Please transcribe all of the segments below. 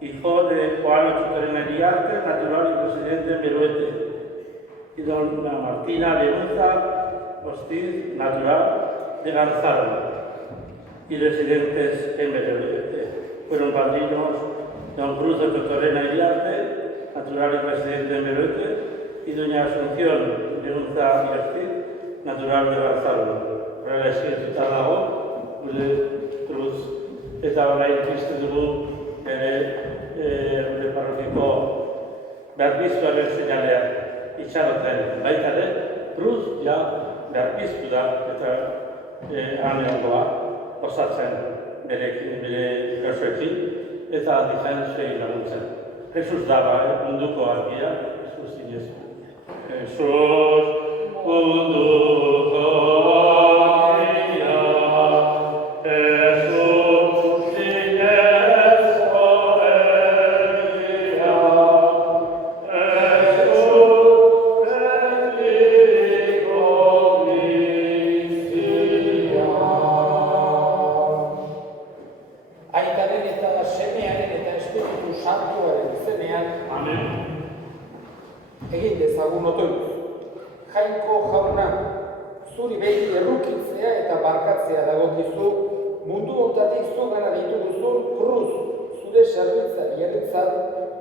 Hijo de Juan Ochotorena Iriarte, natural y residente en Meruete, y doña Martina Leguza Hostiz, natural de Garzaro, y residentes en Meruete. Fueron padrinos don Cruz Ochotorena Iriarte, natural y residente en Meruete, y doña Asunción Leguza Hostiz, natural de Garzaro. Relesituta dago, gure Cruz, eta orain piztu dugu gure parrokiko berbiztuaren seinalea itxaroten baita ere, Cruz ja berbiztu da eta aneangoa osatzen bere gasoekin eta diferentzei laguntzen. Jesus da munduko argia, Jesus zinez. Jesus munduko argia,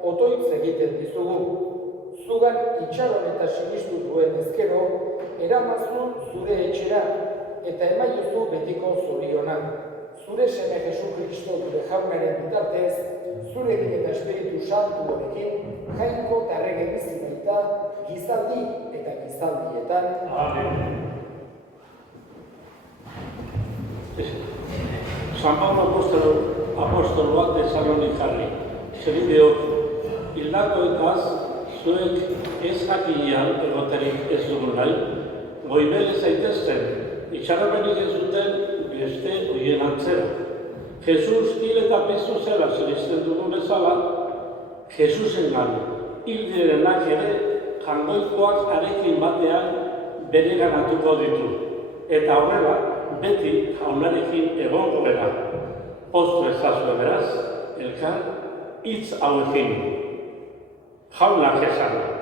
otoitz egiten dizugu. Zugan itxaron eta sinistu duen ezkero, eramazun zure etxera eta emaiozu betiko zoriona. Zure seme Jesu Kristo gure jaunaren bitartez, zurekin eta Espiritu Santu honekin, jainko eta errege bizi baita, gizaldi eta gizaldietan. Amen. San Pablo apostoloak Tesalonikarri, zerideok, hildakoetaz, zuek ez jakinean egoterik ez dugu nahi, goibele zaitezten, itxarrapenik ez duten beste horien antzera. Jesus hil eta piztu zela zelizten dugun bezala, Jesusen hil direnak ere jangoikoak arekin batean bere ganatuko ditu. Eta horrela, beti jaunarekin egongo gara. Poztu ezazue beraz, elkar, hitz hauekin. Jaunak esan.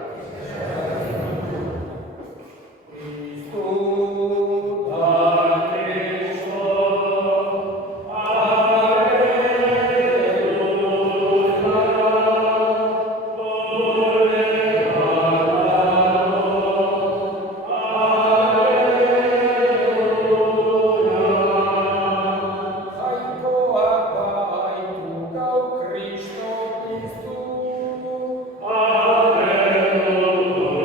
Amen.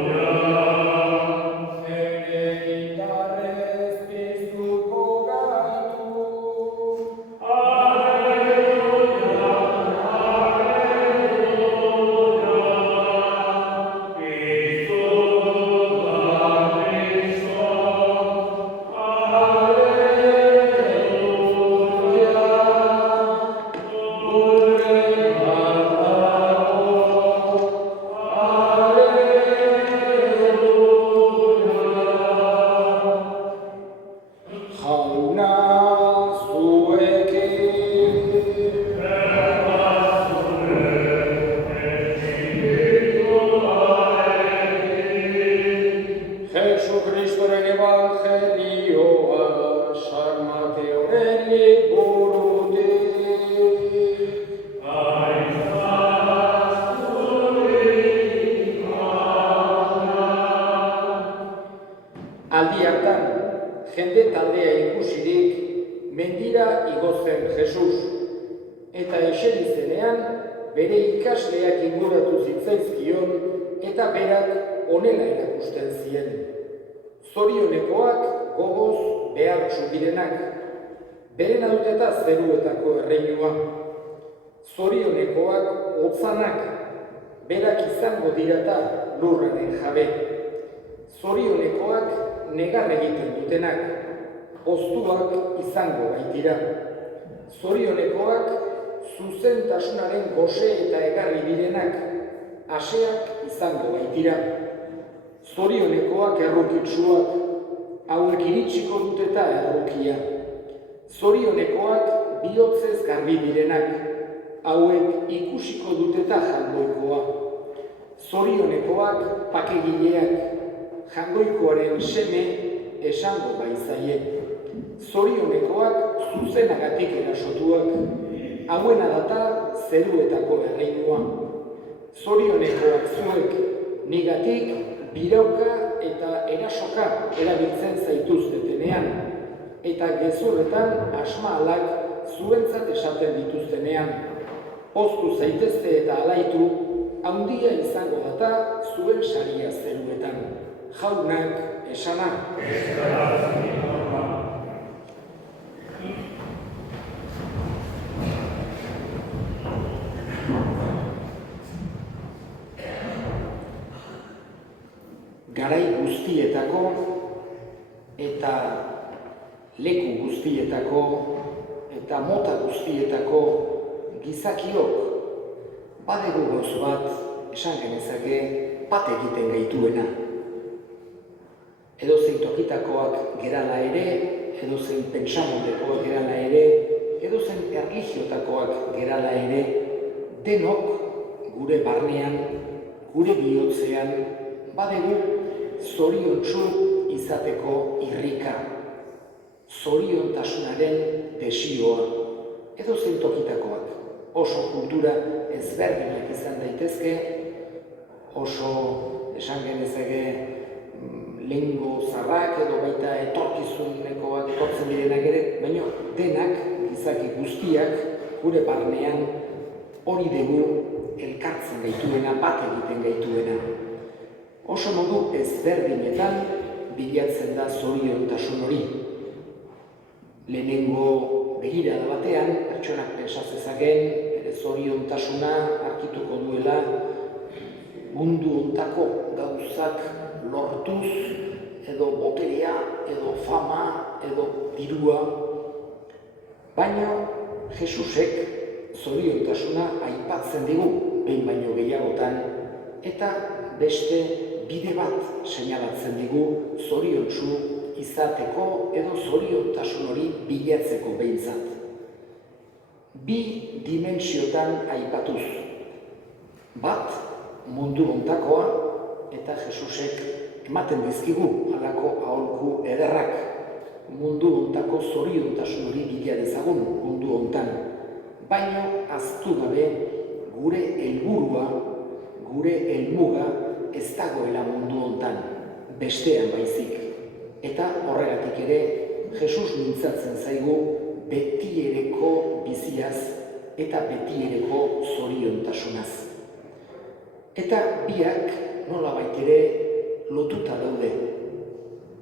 jende taldea ikusirik mendira igo zen Jesus, eta eseri zenean bere ikasleak inguratu zitzaizkion eta berak honela erakusten zien. Zorionekoak gogoz behartsu direnak, berena duteta zeruetako erreinua. Zorionekoak hotzanak, berak izango dirata lurraren jabe. Zorionekoak negar egiten dutenak, poztuak izango baitira. Zorionekoak zuzentasunaren gose eta egarri direnak, aseak izango baitira. Zorionekoak errukitsuak, hauek iritsiko duteta errukia. Zorionekoak bihotzez garbi direnak, hauek ikusiko duteta jangoikoa. Zorionekoak pakegileak, jangoikoaren seme esango baizaie. Zorionekoak zuzenagatik erasotuak, hauena data zeruetako erreinua. Zorionekoak zuek, nigatik birauka eta erasoka erabiltzen zaituztetenean, eta gezurretan asmaalak zuentzat esaten dituztenean. Poztu zaitezte eta alaitu, handia izango data zuen saria zeruetan. Jaunak esanak. Garai guztietako eta leku guztietako eta mota guztietako gizakiok badegu gauz bat esan genezake bat egiten gaituena. Edozein tokitakoak gerala ere, edozein pentsamendekoak gerala ere, edozein erlijiotakoak gerala ere, denok gure barnean, gure bihotzean badegu zoriontsu izateko irrika, zoriontasunaren desioa, edozein tokitakoak. Oso kultura ezberdinak izan daitezke, oso esan genezake lehengo zarrak edo baita etorkizunekoak etortzen direnak ere, baina denak, gizaki guztiak, gure barnean hori dugu elkartzen gaituena, bat egiten gaituena. Oso modu ezberdinetan bilatzen da zoriontasun hori. Lehenengo begirada batean, pertsonak pentsa zezaken, bere zoriontasuna arkituko duela mundu hontako gauzak lortuz, edo boterea, edo fama, edo dirua. Baina Jesusek zoriontasuna aipatzen digu behin baino gehiagotan, eta beste bide bat seinalatzen digu zoriontsu izateko edo zoriontasun hori bilatzeko behintzat. Bi dimentsiotan aipatuz. Bat, mundu hontakoa, eta Jesusek ematen dizkigu halako aholku ederrak. Mundu hontako zoriontasun hori bila dezagun mundu hontan. Baina ahaztu gabe gure helburua, gure helmuga ez dagoela mundu hontan, bestean baizik. Eta horregatik ere, Jesus mintzatzen zaigu betiereko biziaz eta betiereko zoriontasunaz. Eta biak nolabait ere lotuta daude.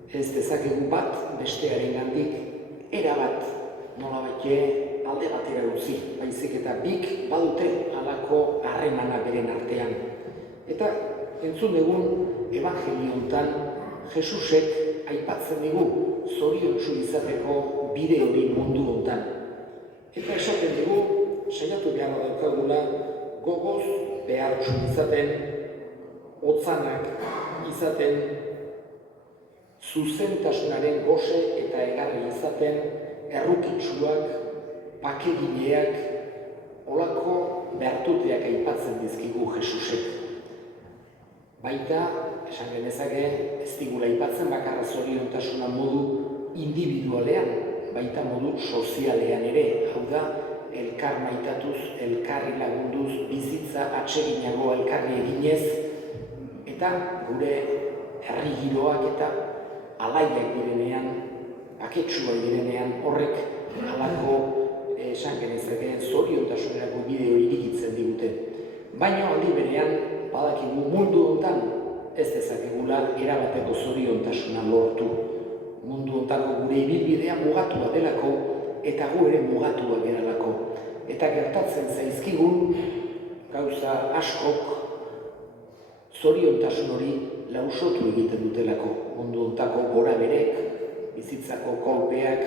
Ez dezakegu bat bestearengandik erabat nolabait alde batera utzi, baizik eta bik badute halako harremana beren artean. Eta entzun dugun ebangelio hontan Jesusek aipatzen digu zoriontsu izateko bide hori mundu hontan. Eta esaten digu, saiatu behar daukagula gogoz behartsu izaten, hotzanak izaten, zuzentasunaren gose eta egarri izaten, errukitsuak, pakegileak, olako behartuteak aipatzen dizkigu Jesusek. Baita, esan genezake, ez digula aipatzen bakarra zoriontasuna modu individualean, baita modu sozialean ere, hau da, elkar maitatuz, elkarri lagunduz, bizitza atseginago elkarri eginez, eta gure herri giroak eta alaiak direnean, aketsua direnean horrek halako esan genezakeen zoriontasunerako bide hori irikitzen digute. Baina aldi berean badakigu mundu hontan ez dezakegula erabateko zoriontasuna lortu. Mundu hontako gure ibilbidea mugatua delako eta gu ere mugatua geralako. Eta gertatzen zaizkigun gauza askok zoriontasun hori lausotu egiten dutelako. Mundu hontako goraberek, bizitzako kolpeak,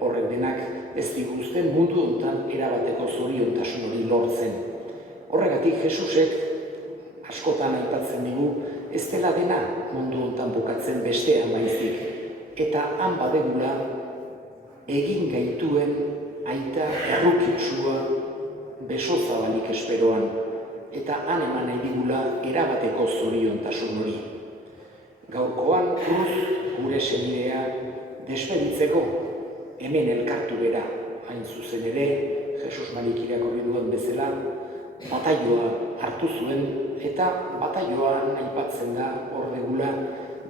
horrek denak ez diguzten mundu hontan erabateko zoriontasun hori lortzen. Horregatik Jesusek askotan aipatzen digu ez dela dena mundu hontan bukatzen bestean baizik. Eta han badegula egin gaituen aita errukitsua besozabalik esperoan. Eta han eman nahi digula erabateko zoriontasun hori. Gaurkoan kruz gure senidea despeditzeko hemen elkartu bera. Hain zuzen ere, Jesus Marik irakurri duen bezala, bataioa hartu zuen eta bataioan aipatzen da hor degula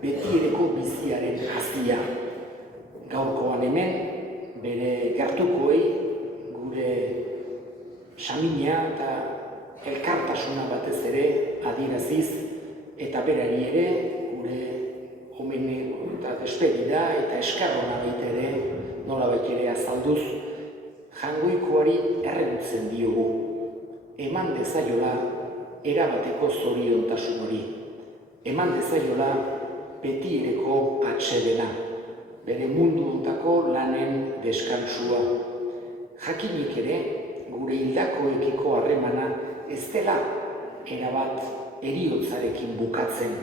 betiereko biziaren hazia. Gaurkoan hemen bere gertukoei gure samina eta elkartasuna batez ere adieraziz eta berari ere gure homene eta despedida eta eskarrona baita ere nolabait ere azalduz jangoikoari erregutzen diogu. Eman dezaiola erabateko zoriontasun hori. Eman dezaiola betiereko atsedena, bere mundu hontako lanen deskansua. Jakinik ere, gure hildakoekiko harremana ez dela erabat heriotzarekin bukatzen,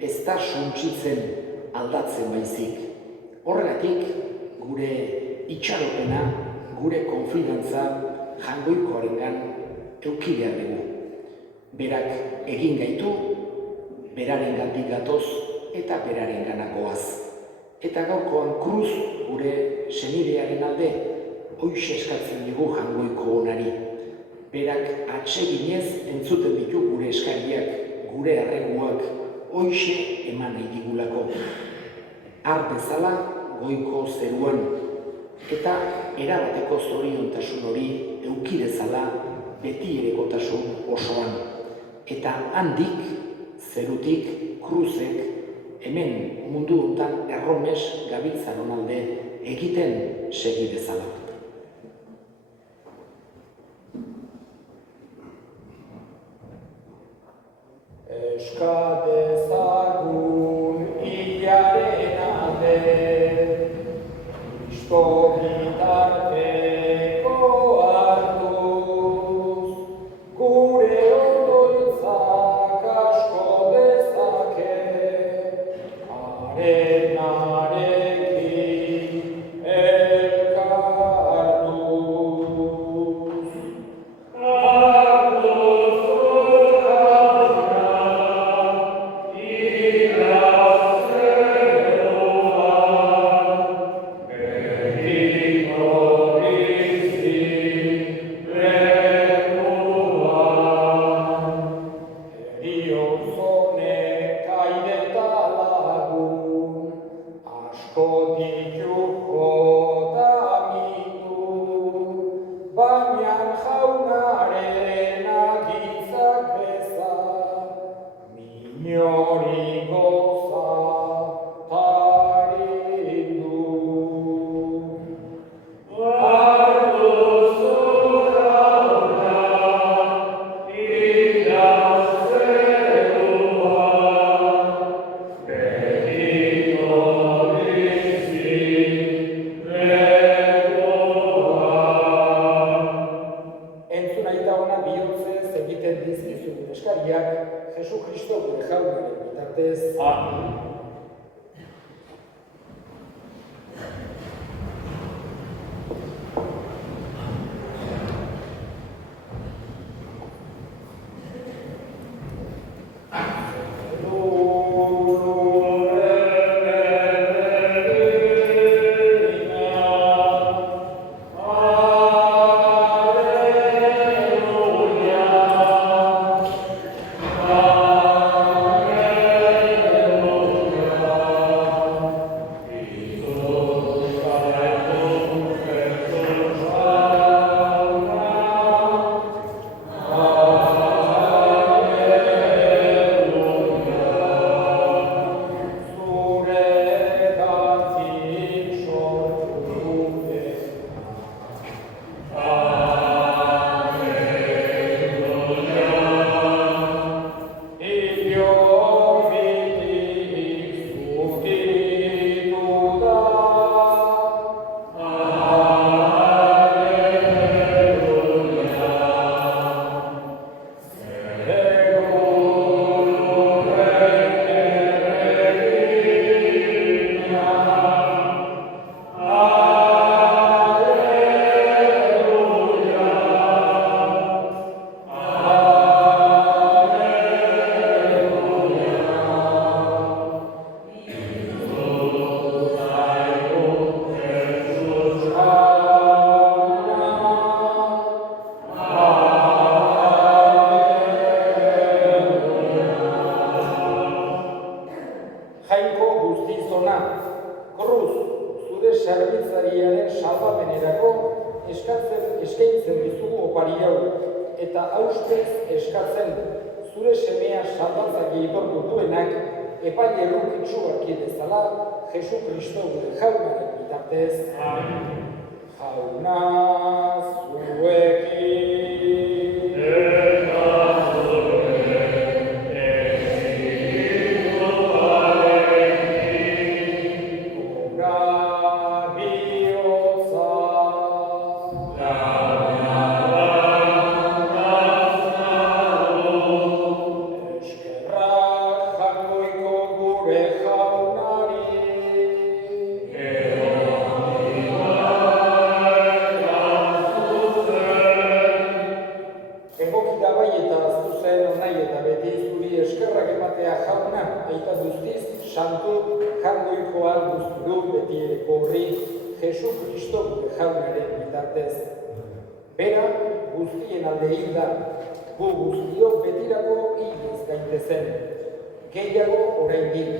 ez da suntsitzen aldatzen baizik. Horregatik, gure itxaropena, gure konfidantza jangoikoarengan eduki behar dugu. Berak egin gaitu, berarengandik gatoz eta berarengana goaz. Eta gaurkoan kruz gure senidearen alde hoixe eskatzen dugu jangoiko onari. Berak atseginez entzuten ditu gure eskariak, gure arreguak, hoixe eman nahi digulako. Har bezala goiko zeruan eta erabateko zoriontasun hori eduki dezala beti erekotasun osoan. Eta handik, zerutik, kruzek, hemen mundu hontan erromes gabiltzaron alde egiten segi dezala. Euska dezagun hilaren alde, Kristo bitarteko hartuz, gure ondoitzak asko dezake, harenarekin elkartuz. Jesu Kristo gure jaunaren bitartez. Amen. salbatzaileak itortu duenak, epaile errukitsuak bezala, Jesu Kristo gure jaunaren bitartez. Jauna zuekin. Jesu Kristo gure jaunaren bitartez. Bera guztien alde hilda, gu guztiok betirako hil ez gaitezen. Gehiago oraindik,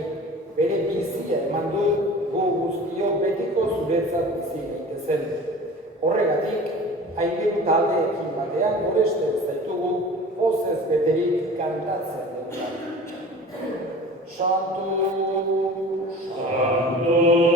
bere bizia eman du gu guztiok betiko zuretzat bizi gaitezen. Horregatik, aingeru taldeekin batean goresten zaitugu pozez beterik kantatzen dugula. Santu, Santu,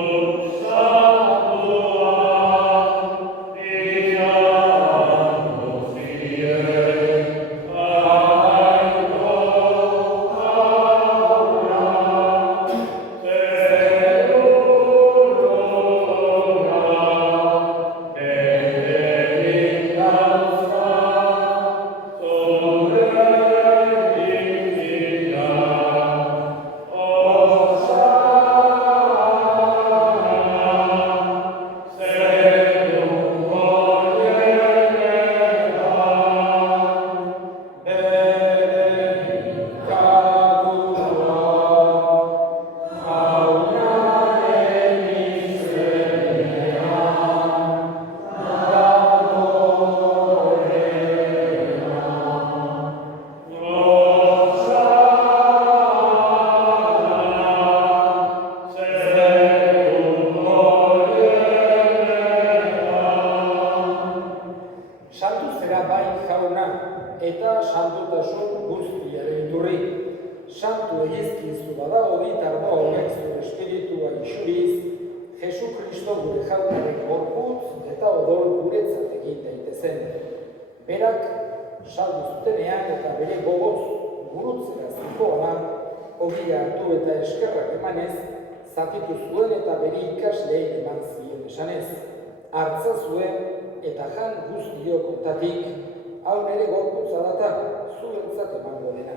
zatitu zuen eta bere ikasleei eman zien esanez. Hartza zuen eta jan guztiok hontatik, hau nere gorputza data, zuentzat emango dena.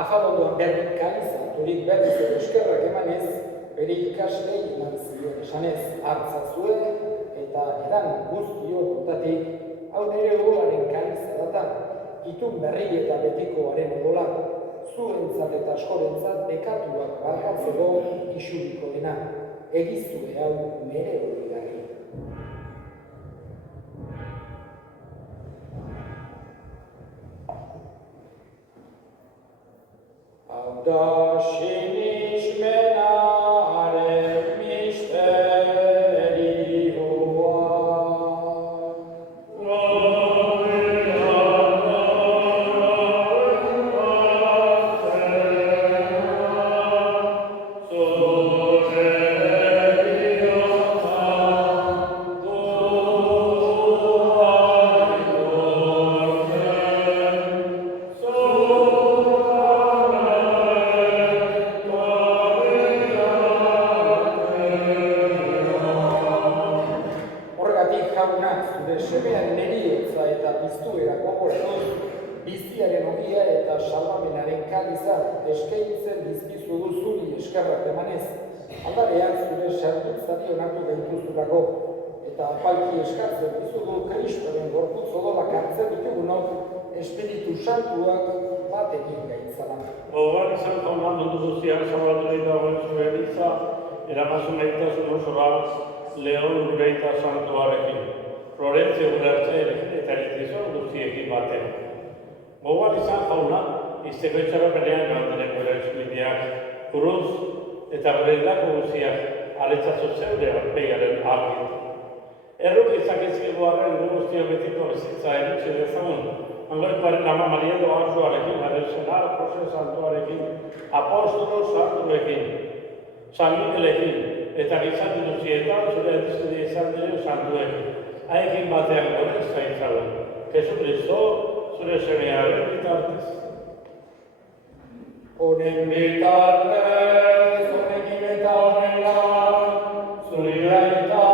Afalondoan berdin kalizaturik berriz eskerrak emanez, bere ikasleei eman zien esanez. Hartza zuen eta edan guztiok hontatik, hau nere odolaren kaliza data, itun berri eta betikoaren odola, zuentzat eta askorentzat bekatuak barkatzeko isuriko dena, egizue hau nere horigarri. Hau da sinismenaren misterioa. Eskaintzen dizkizugu zuri eskerrak emanez, aldarean zure zerbitzari onartu gaituzulako, eta apalki eskatzen dizugu Kristoren gorputz odolak hartzen ditugunok, Espiritu Santuak batekin gaitzalan. Gogoan izan jauna mundu guztiak zabaldurik dagoen zure eliza, eramazu maitasun osorra Leon Gureita Santuarekin, Florentzio gure eta eritizor guztiekin batean. Gogoan izan jauna, izteko itxaropenean galderen gure eskubideak, kuruz eta gure hildako guztiak aretzatzu zeure aurpegaren argit. Erruk izakizkigu arren guztio betiko bizitza eritxe dezagun. Angoikoaren ama Maria Doarzuarekin, bere senar Jose Santuarekin, apostolo santuekin, San Miguelekin, eta gizarte guztietan zure edizkide izan diren santuekin. Haekin batean gore zaitzauen. Jesucristo, zure semearen bitartez. Honen bitartez, honekin eta honela, zure aita,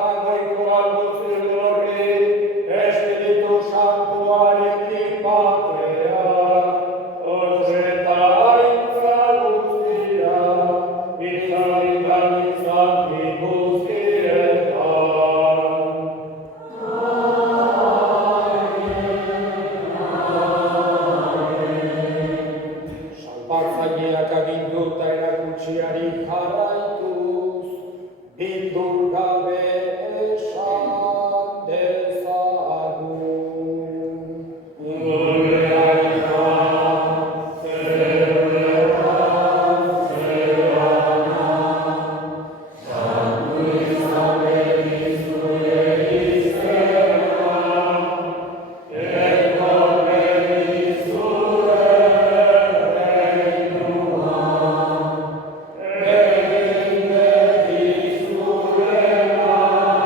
jagoikoa guzti horri, Espiritu Santuarekin batera, osreta aitza guztia, izan guztietan. Salbatzaileak agindu eta erakutsiari jarraituz, bildur gabe esan dezagun. Gure aita, zerretan, zerrana, santu izan zure izena, etorri zure reinua, egin beti zure naia,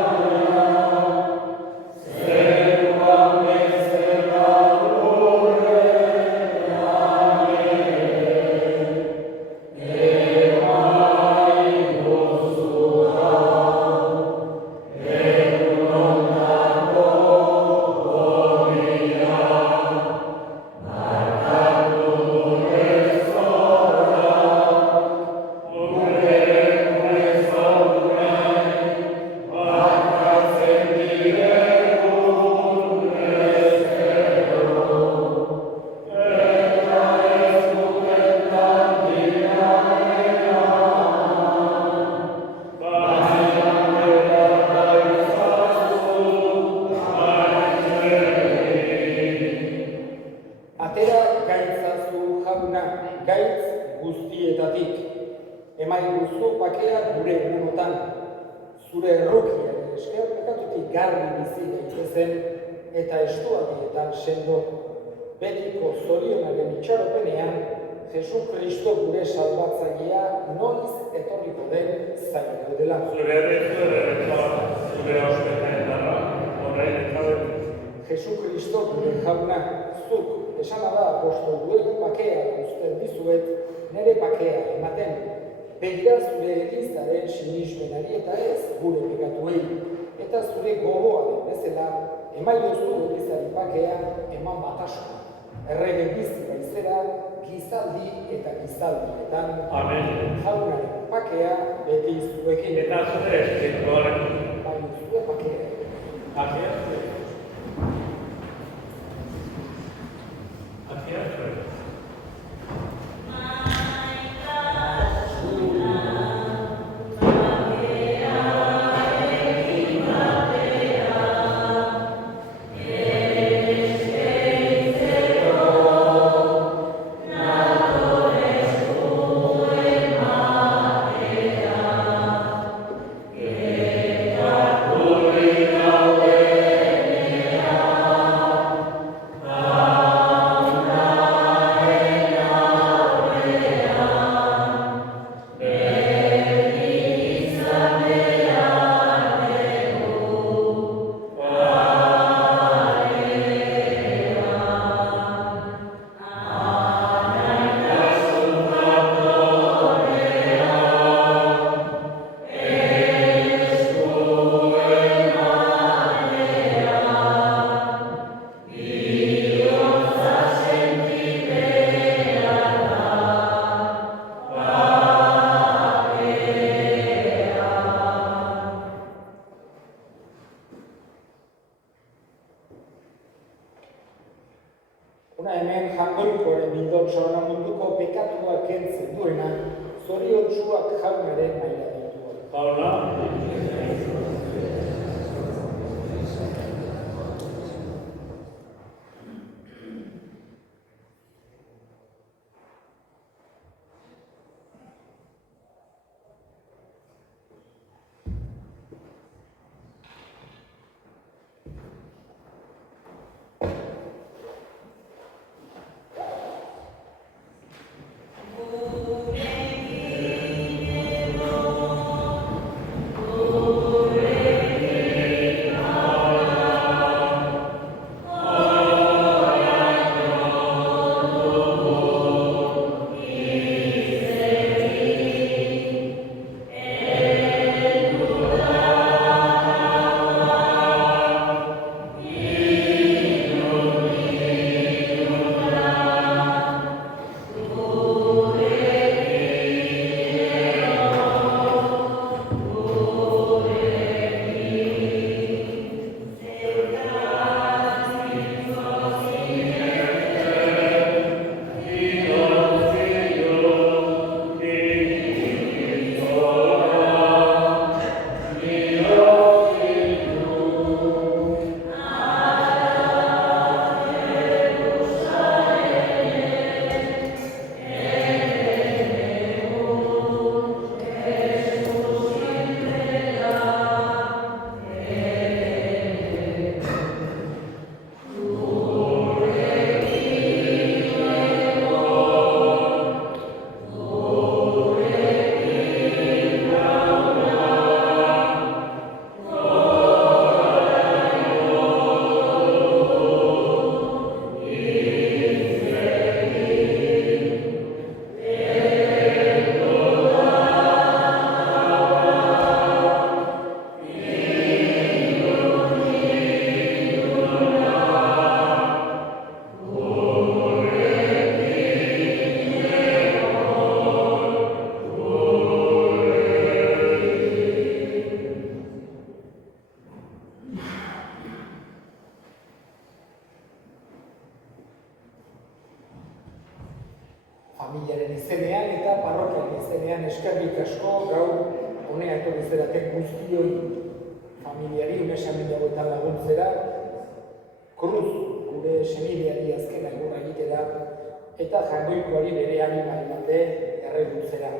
zeruan bezala lurrean ere, eman duzu hau, egun ondako horia, markatu gure zorra, gure zaurrai, markatzen diregun ezkero, eta ez duketan diranean, bazian berata izazu, Atera gaitzazu jauna, gaitz guztietatik. Emaiguzu bakea gure egunotan. Zure errukiaren esker pekatutik garbi bizi daitezen eta estualdietan sendo. Betiko zorionaren itxaropenean, Jesu Kristo gure salbatzailea noiz etorriko den zain gaudela. Zure zure ospetaetara, orain eta beti. Jesu Kristo gure jauna, zuk esana da apostol duen bakea uzten dizuet, nire bakea ematen. Begira zure elizaren sinismenari eta ez gure pekatuei, eta zure gogoaren bezala, emaiozu elizari bakea eman batasuna. Errege bizi baizera, gizaldi eta gizaldietan, Amen. jaunaren bakea beti zuekin. Eta zure espirituarekin. Bai, zure bakea. Aziazte. Aziazte. Hona hemen jangoikoaren bildotxoan munduko pekatua kentzen duena, zoriontsuak jaunaren maila ditua. Jauna. familiaren izenean eta parrokiaren izenean eskerrik asko gaur honea etorri zeratek guztioi familiari unesaminagoetan laguntzera, Cruz gure senideari azken agurra egitera eta Jangoikoari bere anima emate erregutzera.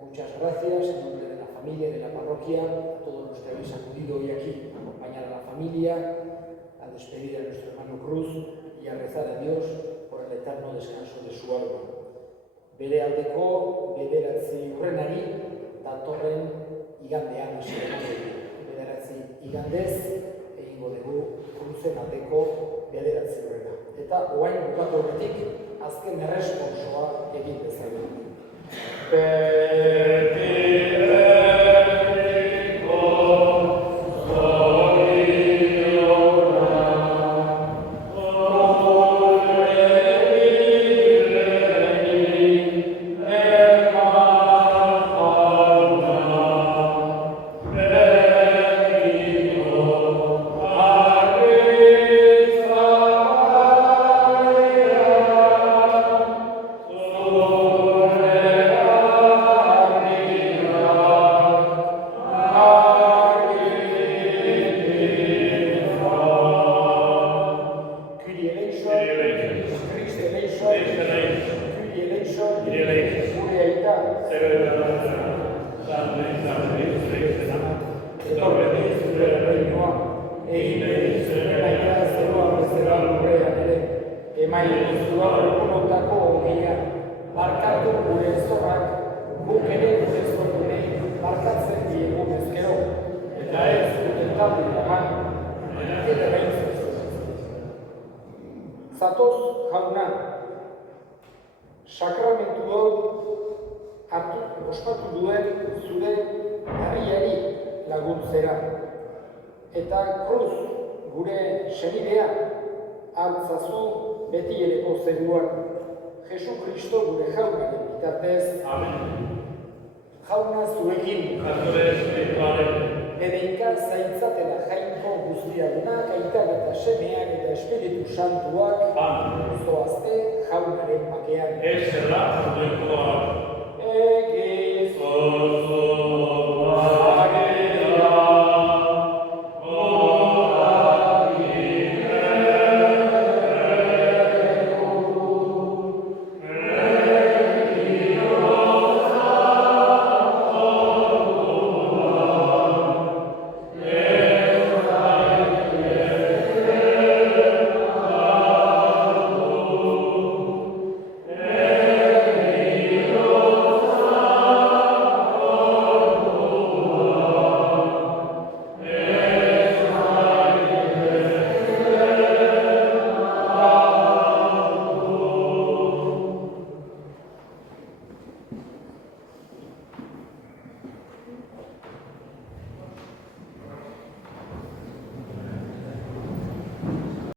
Muchas gracias en nombre de la familia y de la parroquia, a todos los que habéis acudido hoy aquí a acompañar a la familia, a despedir a nuestro hermano Cruz y a rezar a Dios por el eterno descanso de su alma. Bere aldeko bederatzi urrenari datorren igandean hasiko dugu. Bederatzi igandez egingo dugu Cruzen aldeko bederatzi urrena. Eta orain bukatu horretik azken erresponsoa egin dezagun. Barkatu gure zorrak, guk ere gure zortunei barkatzen diegu ezkero, eta ez duten talde eman, eta behintzen. Zatoz jauna, sakramentu hartu ospatu duen zure herriari laguntzera. Eta Cruz, gure senidea, hartzazu beti ereko zeruan. Jesu Kristo gure jaunaren bitartez. Amen. Jauna zuekin. Bedeinka zaintzatela jainko guztiagunak, aitak eta semeak eta Espiritu Santuak. Zoazte jaunaren bakean. Ez zerra,